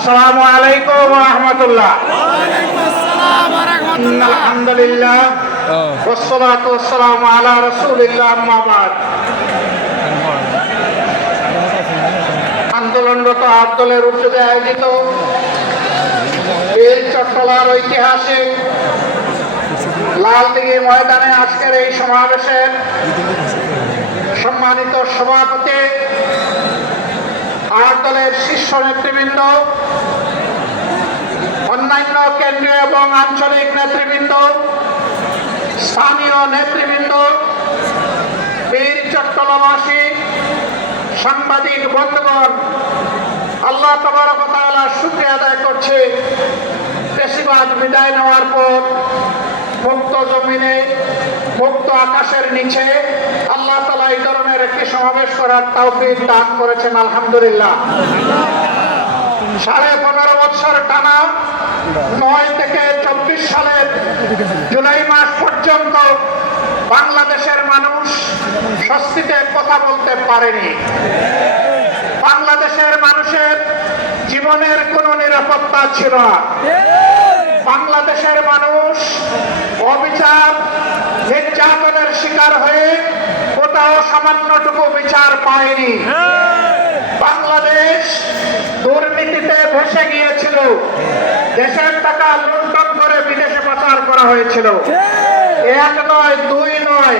আসসালামু আলাইকুম ওয়া রাহমাতুল্লাহ। আলহামদুলিল্লাহ ওয়াসসালাতু ওয়াসসালামু আলা রাসূলিল্লাহ, আম্মা বাদ। আন্দোলনরত আব্দুলের উদ্যোগে আয়োজিত এই চট্টলার ঐতিহাসিক লালদিঘি ময়দানে আজকের এই সমাবেশের সম্মানিত সভাপতি, আর দলের শীর্ষ নেতৃবৃন্দ, অন্যান্য কেন্দ্রীয় এবং আঞ্চলিক নেতৃবৃন্দ, স্থানীয় নেতৃবৃন্দ, বীর চট্টলাবাসী, সাংবাদিক বন্ধুগণ, আল্লাহ তাবারক ওয়া তাআলার শুকরিয়া আদায় করছে। বেশিরভাগ বিদায় নেওয়ার পর মুক্ত জমিনে, মুক্ত আকাশের নিচে আল্লাহ তাআলা এই ধরনের একটি সমাবেশ করার তৌফিক দান করেছেন, আলহামদুলিল্লাহ। 15.5 বছর টানা 9 থেকে 24 সালের জুলাই মাস পর্যন্ত বাংলাদেশের মানুষ স্বস্তিতে কথা বলতে পারেনি। বাংলাদেশের মানুষের জীবনের কোনো নিরাপত্তা ছিল না। বাংলাদেশের মানুষ অবিচার, নির্যাতনের শিকার হয়ে কোথাও সামান্যটুকু বিচার পায়নি। বাংলাদেশ দুর্নীতিতে ভেসে গিয়েছিল। দেশের টাকা লুণ্ঠন করে বিদেশে পাচার করা হয়েছিল। 1 নয়, 2 নয়,